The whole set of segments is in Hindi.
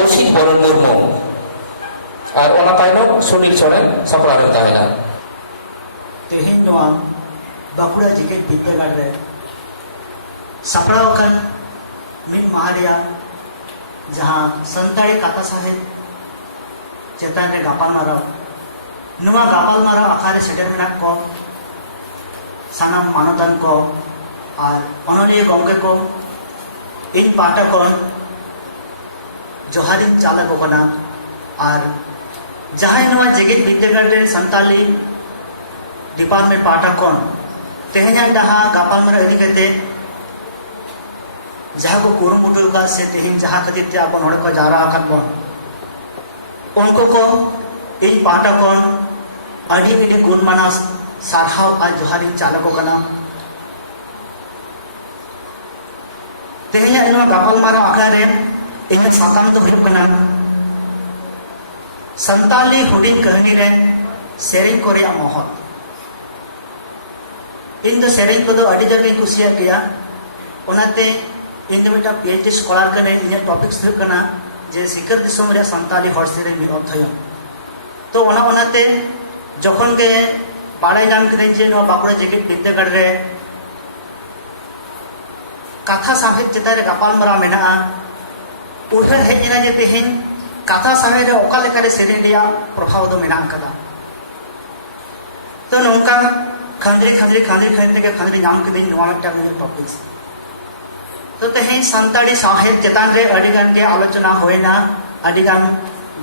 অসিত বরণ মুর্মু আর ওনা তাইনম সুনীল সোরেন সাপড়ারেন তাহেনা तेहें नोआ बाकुड़ा जिके बिद्यागार रे सापड़ावकन मिन महारिया जहां संताड़ी काता साहेब चेतन रे गापाल माराव नोआ गापाल माराव आखारे सेटर मेना को सानाम मानदान को और अनलिय गंगे को इन पाटा कोन जोहारी चालक कोना और जहां नोआ जिके बिद्यागार रे संताली डिपार्टमेंट पाटा कोन तेहना डहा गापाल मारा इदी कते जहां को कुरुमुटु का से तेहिन जहां खातिर ते अपन होड़ को जारा आकत बन उनको को इन पाटा कोन अडी इडी गुण मानस सारहाव आ जोहारी चालको कना तेहना इन गापाल मारा आकारे इन साताम तो हुई कना संताली हुडिंग कहानी रे सेरिंग कोरिया मोहत इन दो सेरिंग को दो अड़ी जगह कुसिया गया उनाते इन दो बेटा पीएचडी स्कॉलर कने इन टॉपिक्स हुई कना जे सिकर दिसोम रे संताली हॉट सेरिंग मि अध्ययन तो उनाते जखन के बाड़ाई नाम के जे नो बाकुड़ा जेकेट बिद्यागार रे कथा साहित्य चितारे गापाल मरा मेना उठर हेजना जे तेहिन कथा साहित्य रे ओका लेका रे सेरिंग रिया प्रभाव दो मेना कदा तो नोंका खांद्री खांद्री खांद्री खांद्री के खांद्री नाम के दिन नोआ मेटा में टॉपिक्स तो तेहिन संताड़ी साहित्य चितान रे अडिगान के आलोचना होएना अडिगान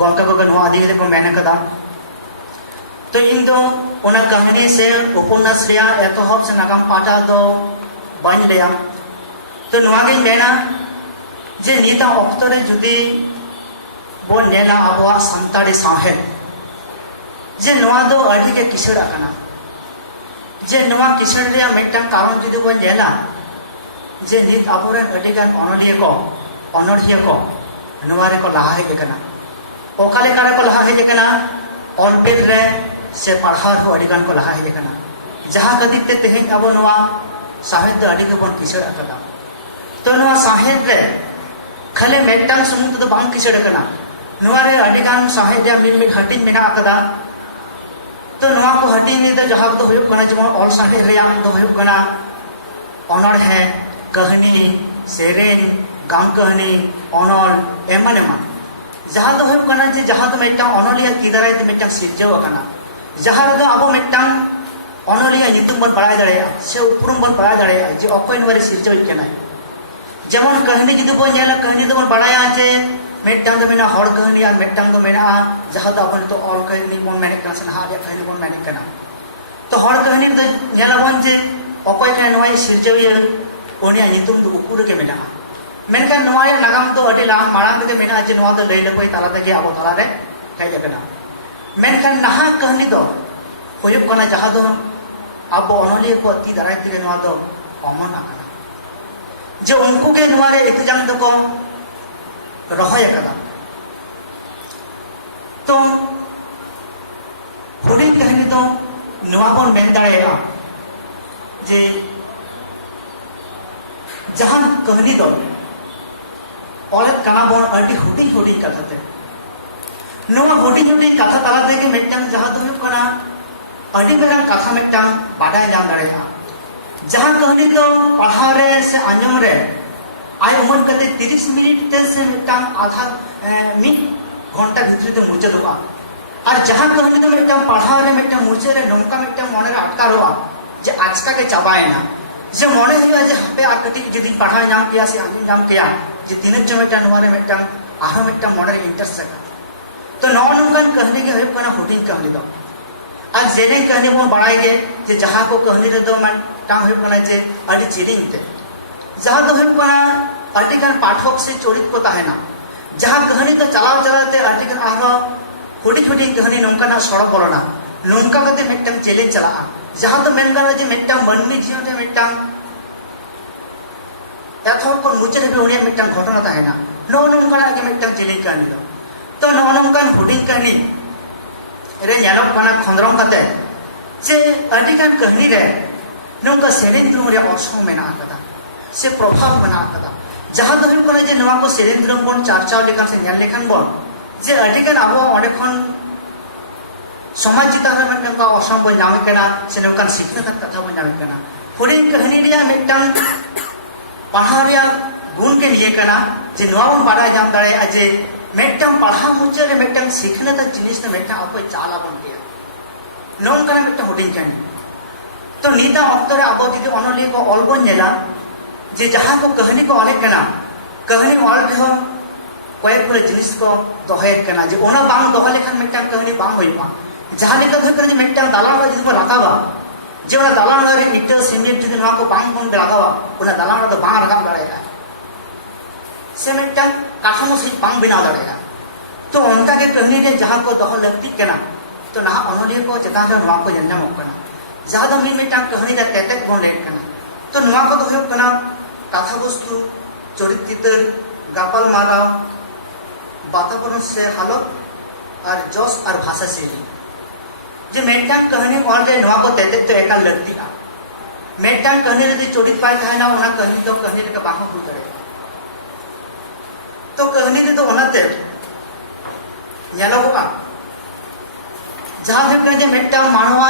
गंका को नोआ आदि को मेना कदा तो इन दो ओना कहानी से उपन्यास रिया एतोहब से नागाम पाटा दो बन लिया तो नोआ गे मेना जे नीता ऑक्टर जुदी बो नेला आबवा संताड़ी साहित्य जे नोआ दो अडी के किसड़ा कना जे नोआ किसड़ रिया मेटन कारण जुदी बो नेला जे नित आबोरेन अडिगान अनलिय को अनड़िय को नोआ रे को लहा हे कना ओकाले कारे को लहा हे कना ऑलबिल रे से पढ़ार हो अडिगान को लहा हे कना जहां कदित ते तेहेन आबो नोआ साहित्य अडी के बन किसड़ कदा तो नोआ साहित्य रे खाले मेटन सुमुंग तो बांग किसड़ कना नोआ रे अडिगान साहित्य मिल मिल हटिन मेना कदा तो नोआ को हटिन ने जहां तो हुयुक कना जेमन ऑल साहित्य रे तो हुयुक कना अनड़ है कहानी सेरेन गांव कहानी अनल एमन एमन जहां तो हुयुक कना जे जहां तो मेटा अनलिया किदाराय ते मेटा सिरजव कना जहां रे अब मेटा अनलिया नितुम बन पढ़ाई दड़ेया से उपरुम बन पढ़ाई दड़ेया जे अकोय नवारे सिरजव केना जेमन कहानी जुदी बो नेला कहानी तो बन पढ़ाया जे मेटा तो मेना हड़ कहानी और मेटा तो मेना जहां तो अपन तो ऑल कहानी बन मेने कना से नहा कहानी बन मेने कना तो हड़ कहानी तो नेला बन जे अकोय के नवाई सिरजविया ओनिया नितुम दो उकुर के मेना मेनका नवाया नागाम तो अटे लाम मारांग के मेना जे नवा तो लई लकोय ताला तके आबो ताला रे काई जकना मेनका नहा कहानी तो होयुक कना जहां तो आबो अनलिय को ती दाराय ती नवा तो अमन आकना जे उनको के नवा रे एकजाम तो को रहोय कदा तो हुडी कहानी तो नवा बन मेन दाड़ेया जे जहां कहानी दो औरत कना बन अडी हुडी हुडी कथा ते नोआ हुडी हुडी कथा ताला ते मेटन जहां तो हुयुक कना अडी बेला कथा मेटन बाडाय जाम दाड़ेया जहां कहानी तो पढ़ा रे से आंजम रे आय उमन कते 30 मिनट ते से मेटन आधा मिड घंटा भितर ते मुचे दोआ और जहां कहानी तो मेटन पढ़ा रे मेटन मुचे रे नोंका मेटन मने रे अटकारोआ जे आजका के चाबायना जे मने हुआ जे हपे आ कटी जदी पढ़ा नाम किया से आंजम नाम किया जे तीन जो मेटन नवारे मेटन आहा मेटन मने रे इंटरेस्ट तो नौ नंगन कहने के हुयुक कना हुटिंग कहानी दो आज जेने कहने बन बड़ाई गे जे जहां को कहनी रे तो मन टांग हुयुक कना जे अडी चिरिंग ते जहां तो हुयुक कना अटिकन पाठक से चोरित को ताहेना जहां कहानी तो चलाव चलाते अटिकन आरो हुडी हुडी कहानी नंकना सड़क बोलना नंका कते मेटन चैलेंज चला जहां तो मेन गना जे मेटन मनमी जीवन रे मेटन एथो को मुचे रे उनिया मेटन घटना ताहेना नो नंकना के मेटन चैलेंज कहानी दो तो नो नंकन हुडी कहानी रे ᱧᱮᱞᱚᱜ ᱠᱟᱱᱟ ᱠᱷᱚᱸᱫᱽᱨᱚᱝ ᱠᱟᱛᱮ ᱡᱮ ᱟᱹᱰᱤᱜᱟᱱ ᱠᱟᱹᱦᱱᱤ ᱨᱮ ᱱᱚᱝᱠᱟ ᱥᱮᱨᱮᱧ ᱫᱩᱨᱩᱢ ᱨᱮᱭᱟᱜ ᱚᱨᱥᱚᱝ ᱢᱮᱱᱟᱜ ᱟᱠᱟᱫᱟ ᱥᱮ ᱯᱨᱚᱵᱷᱟᱵᱽ ᱢᱮᱱᱟᱜ ᱟᱠᱟᱫᱟ जहाँ दो हुई कोना जे नवा को सेरेन द्रम बन चर्चा लेखन से न्याल लेखन बन जे अटिकन अब ओडे खन समाज चिता में नंका असम बन नामे कना से नंका सीखने तक कथा बन नामे कना फुड़ी कहानी रिया मिटन पढ़ा रिया गुण के लिए कना जे नवा बन बाड़ा जाम दाड़े अजे मिटन पढ़ा मुंजे रे मिटन सीखने तक जिनिस ने मिटन आपको चाला बन गया नोन कना मिटन हुडी कन तो नीता अक्तर अब जुदी अनलिया को ऑल बन नेला जे जहाँ को कहानी को ऑले कना कहानी ऑल रहो कयेक गुला जिनिस को दोहे कना जे ओना बांग दोहा लेखन मिटन कहानी बांग होइबा जहाँ लेका धर कर जे मिटन दालांगा जुदी को लगावा जे ओना दालांगा रे इट सिमिट जुदी नवा को बांग बन लगावा ओना दालांगा तो बांग रगाम दाड़ेगा से मिटन काठमो से बांग बिना दाड़ेगा तो उनका के कहानी रे जहाँ को दोह लगती कना तो ना अनलिया को जता रे नवा को जन्म कना जहाँ दो मिटन कहानी रे तेते को लेट कना तो नवा को दोह कना कथा वस्तु चरित चित्र गापल माराव वातावरण से हालत और जोश और भाषा शैली जे मेटन कहानी ऑल रे नवा को तेते तो एका लगती आ मेटन कहानी रे चरित पाई कहना ओना कहानी तो कहानी रे का बाहो हुई करे तो कहानी रे तो ओनाते ᱧᱮᱞᱚᱜᱚᱜᱼᱟ जहाँ ᱦᱩᱭᱩᱜ जे मेटन मानवा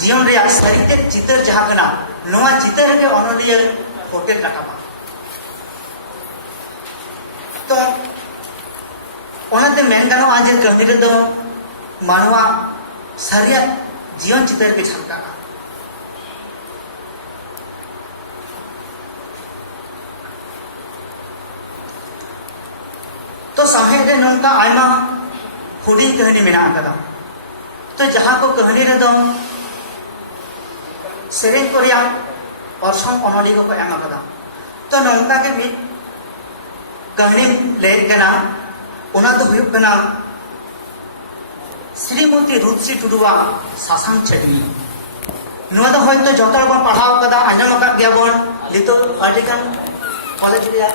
जीवन रे सरिते चित्र जहाँ कना नवा चित्र के अनलिया होटल रखाबा तो ओनाते मेन गानोआ जे कहानी रे दो मानवा सारिया जीवन चित्र के झलका तो साहेब रे नोंका आयमा हुडी कहानी मेना आकदा तो जहाँ को कहानी रे दो सेरेन को रिया ऑर्सम अनलिया को एम आकदा तो नोंका के मिट कहानी ले कना ओना तो हुयुग कना श्रीमती रूपसी टुडुआ सासांग छेड़ी नुआ तो होय तो जतर बन पढ़ाव कदा आंजम का गया बन लितो आर्टिकल कॉलेज रिया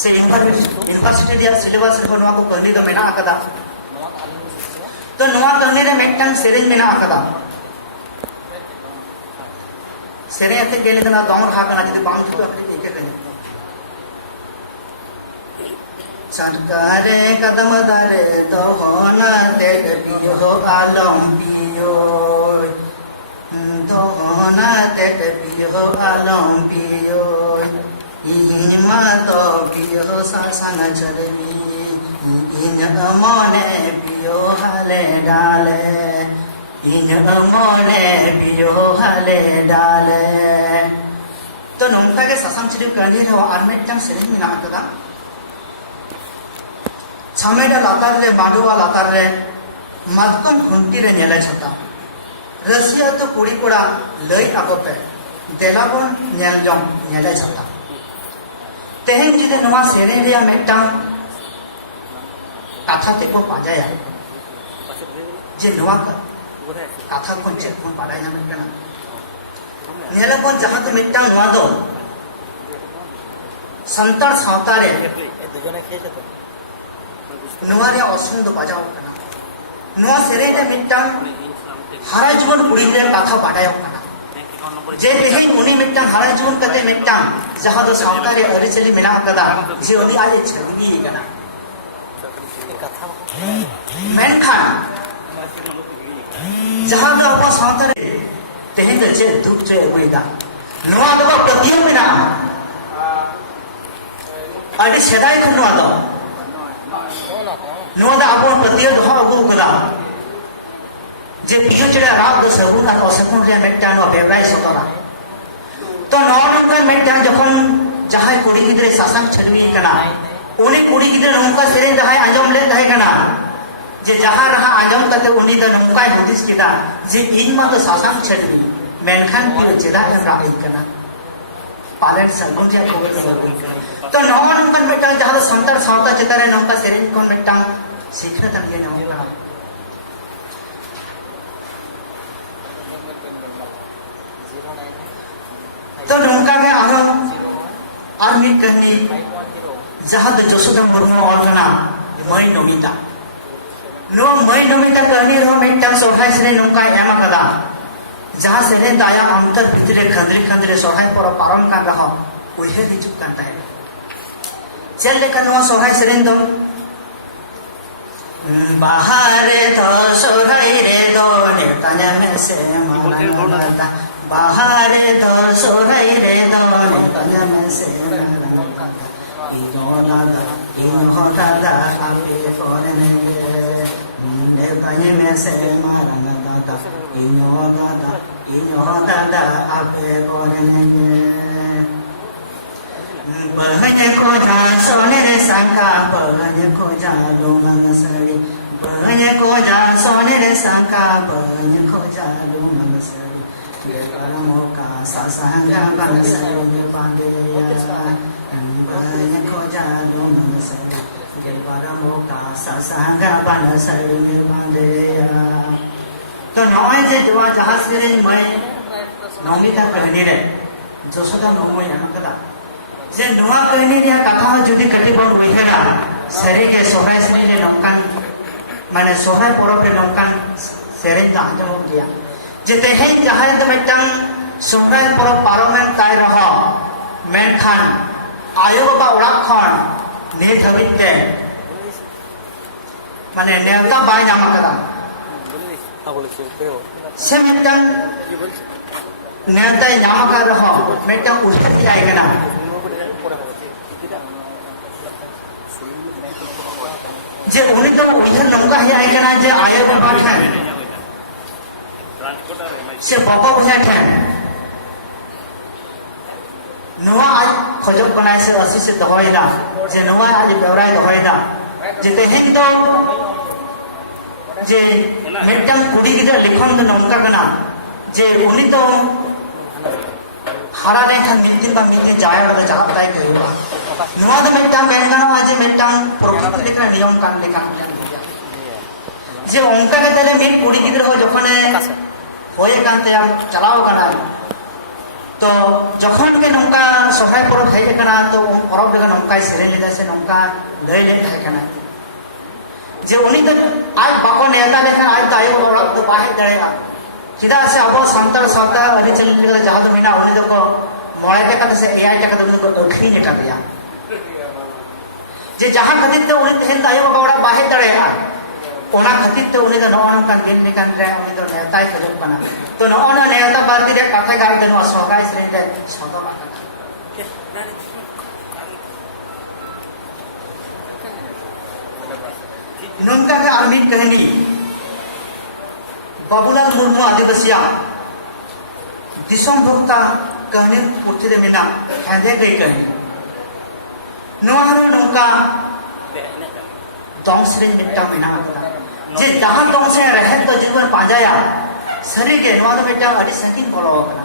से यूनिवर्सिटी रिया सिलेबस रे नुआ को कहानी तो मेना आकदा तो नुआ कहानी रे मेटन सेरेन मेना आकदा सेरेन अते केले कना दौर खा कना जदि बांग छुआ के के कने सरकारे कदम दरे तो होना तेल पियो आलम पियो तो होना तेल पियो आलम पियो इमा तो पियो सासंग चरबी इन मने पियो हले डाले इन मने पियो हले डाले तो नोंका के सासंग चरबी कहानी रे आर मिटन सेरेन मेना आकदा छामेडा लातार रे माडुआ लातार रे मातकम खुंटी रे नेला छता रसिया तो कुड़ी कोड़ा लई आको पे देलाबन नेल जम नेला छता तेहेन जिदे नवा सेरे रिया मेटा कथा ते को पाजाया जे नवा का कथा को चेक को पाडाया मेकना नेला को जहां तो मिटन नवा दो संतार सावतारे नुआ रे असम दो बाजाव कना नुआ सेरे रे मिटन हारा जीवन कुड़ी रे कथा बाडायो कना जे तेही उनी मिटन हारा जीवन कते मिटन जहां दो सावता रे अरिचली मेना कदा जे उनी आज छबी कना मेनखान जहां दो अपन सावता रे तेही दे जे दुख जे होइदा नुआ दो प्रतियो मेना आदि सेदाय खन नुआ दो नुआ दा अपन प्रतियो दो अगु कला जे पियो चढ़ा राग दो सगुन और असगुन रे मेटन व बेबराय सतरा तो नॉट का मेटन जखन जहां कुड़ी गिदरे सासंग छलवी कना उनी कुड़ी गिदरे नोंका सेरे रहाय आंजम ले रहाय कना जे जहां रहा आंजम कते उनी द नोंका हुदिस किदा जे इन मा तो सासंग छलवी मेनखान पियो चेदा एम राय कना पालन सगुन जे को तो नॉन का मेटन जहां संतर सावता चेतारे नोंका सेरे कोन मेटन सीखने तन के नो कना तो नोंका के आर मिट कहानी जहां दो जसोदा मुर्मू ऑल कना मई नोमिता नो मई नोमिता कहानी रो मिटन सोहाय से नोंका एम कदा जहां से रे दाया अंतर भितरे खंदरे खंदरे सोहाय पर पारम का रहो उहे हिजुक कान ताहे चल लेकर नुआ सोहराय सेरेन दो बाहरे तो सोहराय रे दो नेताने में से मारा बाहरे तो सोहराय रे दो नेताने में से इनो दादा आपे कोने नेताने में से मारा दादा इनो दादा आपे कोने बहने को जा सोने रे संका बहने को जा लुमंग सड़ी बहने को जा सोने रे संका बहने को जा लुमंग सड़ी ये परमो का सासंगा बन सड़ी पांडे बहने को जा लुमंग सड़ी ये परमो का सासंगा बन सड़ी पांडे तो नौए जे जवा जहां से मैं नौमी का कहनी रे जोसोदा नौमी है ना जे नुआ कहनी रे कथा जुदी कटी बन उइहरा सरी के सोहराय सेरी रे नौकान माने सोहराय परब रे नौकान सेरी दा आंजम गया जे तेहें जहां द मिटन सोहराय परब पारमेन ताय रह मेनखान आयो बाबा ओड़ा खन ने धबित ते माने नेता बाय नाम कदा से मिटन नेता नाम का रह मिटन उठत जाय कना जे उनी तो उधर नौका ही आई कना जे आयो बाबा ठन से बाबा बुझा ठन नुआ आज खजब बनाए से रसी से दहोइदा जे नुआ आज बेवराय दहोइदा जे तेहें तो जे मिटन कुड़ी गिदरा लिखन द नौका कना जे उनी तो हारा ने खान मिलदिन बा मिलदिन जाय वाला जाब ताय कहिबा नुआ द मिटन बेंगानो आज मिटन प्रकृति लेकर नियम कान लेका जे ओंका के तले मिट कुड़ी गिदरा हो जखने होय कानते हम चलाओ कना तो जखन के नौका सोहराय परब हेज कना तो परब लगा नौका सेरे लेदा से नौका लय ले थाय कना जे उनी तो आज बाको नेता लेखा आज तायो ओळख तो बाहे दळेला चिदा से अब संतर सौता अरि चल जहां तो मेना उनी तो को मोळे टका से एआई टका तो अखरी नेटा दिया जे जहां खतिर तो उनी तेन तायो बाबा ओळख बाहे दळेला ओना खतिर तो उनी तो नौन कान गेट निकान रे उनी तो नेताय खजब कना तो नौन नेता पार्टी रे कथा गाल देनो सोहराय सेरे रे सोतो बाका नौका के आर्मी कहनी बाबूलाल मुर्मू आदिवासिया दिसम भक्ता कहनी पुथी रे मेना हेदे गई कहनी नोहारो नौका दम से मिट्टा मेना जे जहां दम से रहे तो जीवन पाजाया सरी के नोआ तो मिट्टा अड़ी संकीन बोलो कना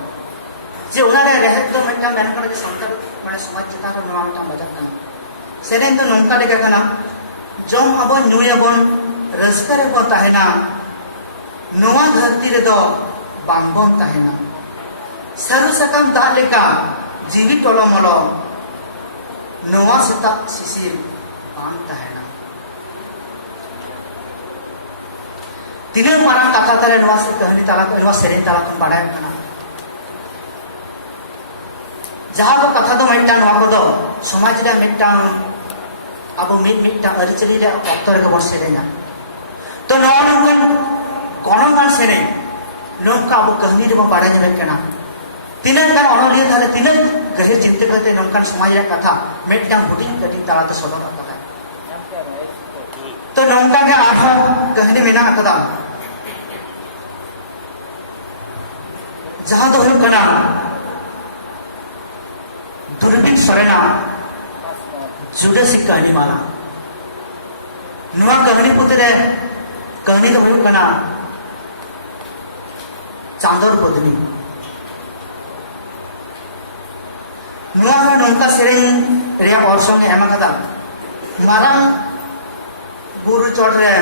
जे उनारे रहे तो मिट्टा मेन कर के संतर माने समाज चिता का नोआ ता मजा कना सेरेन तो नौका लेका कना जम अब नुयबन रस्कर को ताहेना नोआ धरती रे दो बांगबन ताहेना सरु सकम दा लेका जीवी टोलमलो नोआ सेता सिसिर बांग ताहेना तिने मारा कथा ताले नोआ से कहनी ताला नोआ सेरे ताला को बाडाय कना जहां को कथा दो मिट्टा नोआ को दो समाज रे मिट्टा अब मिट्टा अरचली रे अक्तर के बस सेरेना तो नोआ कोनों गान सेरे नौका अब कहनी रे बाडाय जले कना तिने गान अनोलिय थाले तिने गहे चिंते करते नौका समाज रे कथा मिट्टा हुडी कटी ताला तो सदर कथा तो नौका के आठा कहनी मेना कदा जहां तो हुई कना दुर्बिन सरेना जुड़े सी कहनी माना नुआ कहनी पुतरे कहनी तो हुई कना चांदर पत्नी नुआ का नौका सेरें रिया और संगे हेमा कदा मारा बुरु चोट रे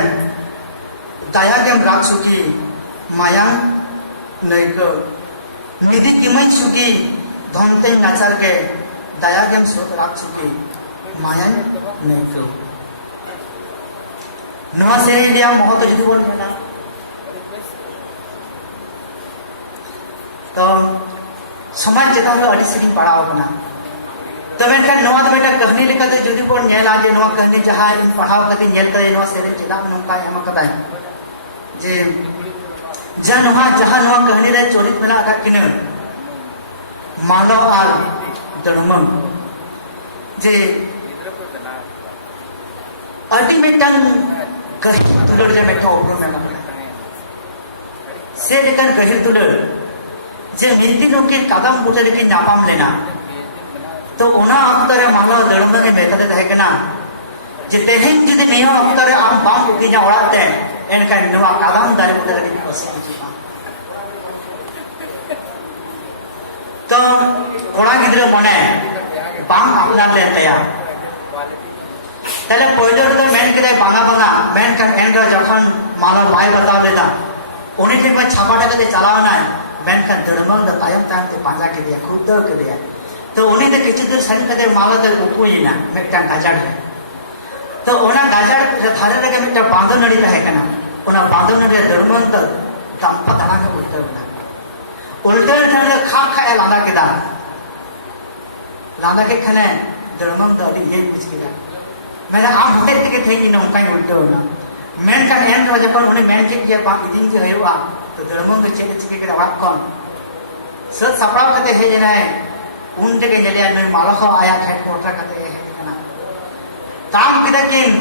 दाया गेम राग सुकी माया नैक निधि किमई सुकी धनते नाचार के दाया गेम राग सुकी माया नैक नवा सेरें रिया महत्व जुदी बोल ना तो समाज चेता अड़ी सेरें पड़ाव कना तो तो मेनखान नवा दो बेटा कहानी लेकर जुदी बन नेला जे नवा कहानी जहां इन पढ़ाव कते नेल करे नवा सेरे चेदा नंका एम कदाय जे जहां नवा कहानी रे चोरित मेना आका किन माधव आल दड़मंग जे अति बेटन गहिर तुलड़ जे बेटा उपरो में से लेकर गहिर तुलड़ जे मिलती नोके कदम बुटे लेके नापाम लेना तो उना अक्तरे मालो दड़मंग के बेतते तहे कना जे तेहिन जुदी नियो अक्तरे आम बाम उकिना ओड़ाते एनका नवा कदम दारे बुटे लेके कोसी कुचुमा तो कोड़ा गिद्रे मने बाम अपना लेतया तले पहले तो मेन के बांगा मेन का एंड जखन मानो बाय बता लेदा उन्हीं के मैं छापाटा के चलाना है मेन का दड़मंग द तायम ताम ते पांजा के दिया खुद के दिया तो उन्हीं के किसी देर सन के माला ते उपुईना मेटा गाजड़ है तो ओना गाजड़ थारे लगे मेटा बांधो नड़ी रहे कना ओना बांधो नड़ी दड़मंग द तंप तना के उल्टे ठने खा लादा के खने दड़मंग द अभी ये कुछ किदा मैंने आप हटे के थे कि नौका उल्टे होना मेन का एन जब उन्हें मेन के जे बा इदिन जे होया तो दड़मंग चेक चिके के वाक कोन सत सपड़ा कते हे जनाय उनते के जले में मालख आया खेत कोठा कते हे कना ताम किदा किन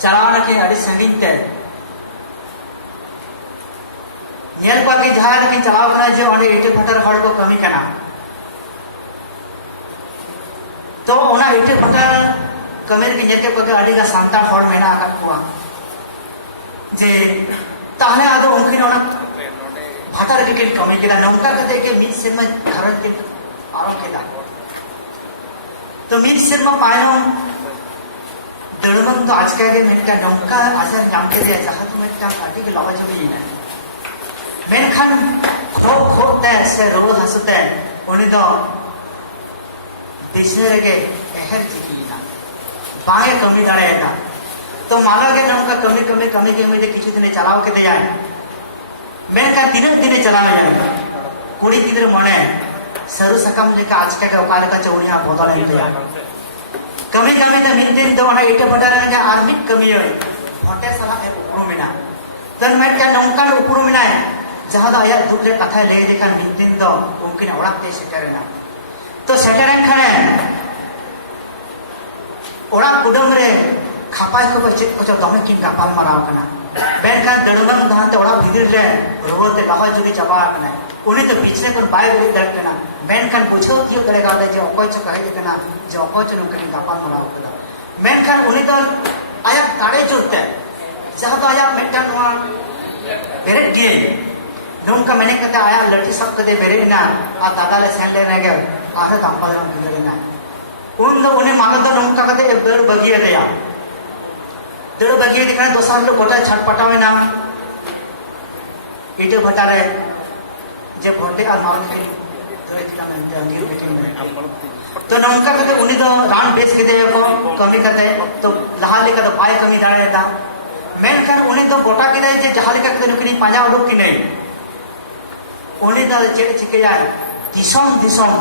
चलाना के अड़ी संगीन ते नेल पा के जहां के चलाव करा जे ओने इटे फटर हड़ को कमी कना तो ओना इटे फटर कमेर के नेते पके अडिगा सांता हड़ मेना आका कुआ जे ताहले आदो उनकिन ओना भाटार के कमी केदा नौका कते के मिद सेमा खरन के आरो केदा तो मिद सेमा पायो दड़मंग तो आज के मेनका नौका आसर काम के दिया जहां तुम एकटा काटी के लावा जमी ना मेनखान खो ते से रो हसते उनी तो बिस्नेरे के एहर चिकीना बांगे कमी दाड़ेना तो मानो के नौका कमी के में किछु दिन चलाव के जाए मेनका दिन चलाव जाए कुड़ी गिद्रे मने सरू सकम लेका आज के ओकार का चौड़िया बदल गया कमी तो मिद दिन तो ओना इटे बटार ने आर मिद कमी होय हटे सला ए उपरो मेना तन मेटा नौका उपरो मेना जहां दा आया दुख रे कथा ले देखा मिद दिन तो उनकिन ओड़ाक ते सेटरना तो सेटरन खने ओड़ा कुडम रे खापाय को चेक को दमे किन गापाल माराव कना बेनखान दड़मंग धानते ओड़ा भिदिर रे रोते बाबा जुदी चबा कना उनी तो पिछले पर बाय उड़ी दड़ कना बेनखान बुझाव थियो करेगा जे अकोय छ कहे कना जे अकोय छ नकनी गापाल माराव कना बेनखान उनी तो आया ताड़े जोते जहां तो आया मेटा नवा बेरे दिए नोंका मैंने कहते आया लठी सब कदे बेरे ना आ दादा ले सेंडे ने गे आरे दांपा दम गिदरे ना उन दो उन्हें मानो तो नौका कते दड़ बगिए दया दड़ बगिए दिखने दोसर लोग गोटा छटपटावे ना इटे भटारे जे भोटे और मावन के धरे थिला मेनते अंदीर बेटिन तो नौका कते उन्हीं तो रान बेच के दे को कमी करते तो लहा लेकर तो बाय कमी दाड़े दा मेनखान उन्हीं तो गोटा के जे जहां लेकर कते नुकनी पांजा उडुक कि नहीं उन्हीं तो चेक चिके जाए दिसम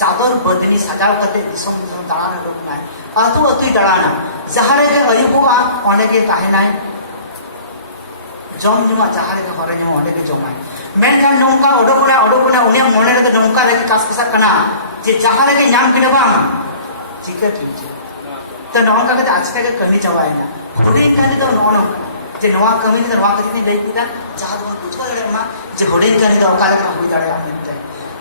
चादर बदली सजाव कते दिसम दाड़ाना लोक ना अतु दाड़ाना जहां रे के अयुबा ओने के ताहेनाय जम जुमा जहां रे के हरे जुमा ओने के जमाय मेनखान नौका ओडोकुना उन्हें मने रे नौका रे कास किसा कना जे जहां रे के नाम किने बांग चिके टिजे तो नौका कते आज के कमी जवाय ना खुदी कने तो नो जे नवा कमी ने नवा कति दे दिदा जहां तो बुझो रे मा जे होडी कने तो काले का हुई दाड़े आने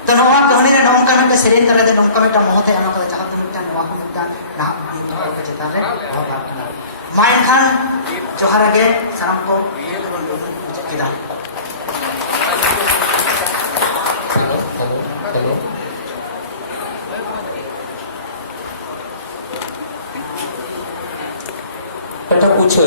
तो नवा कहानी रे नौका में सेरेन तरह दे नौका में मोहते अनो का जहां तुम ता नवा को ता ना दी के चता रे बहुत आपना माइन खान जोहार के सनम को ये करो किदा हेलो बेटा पूछ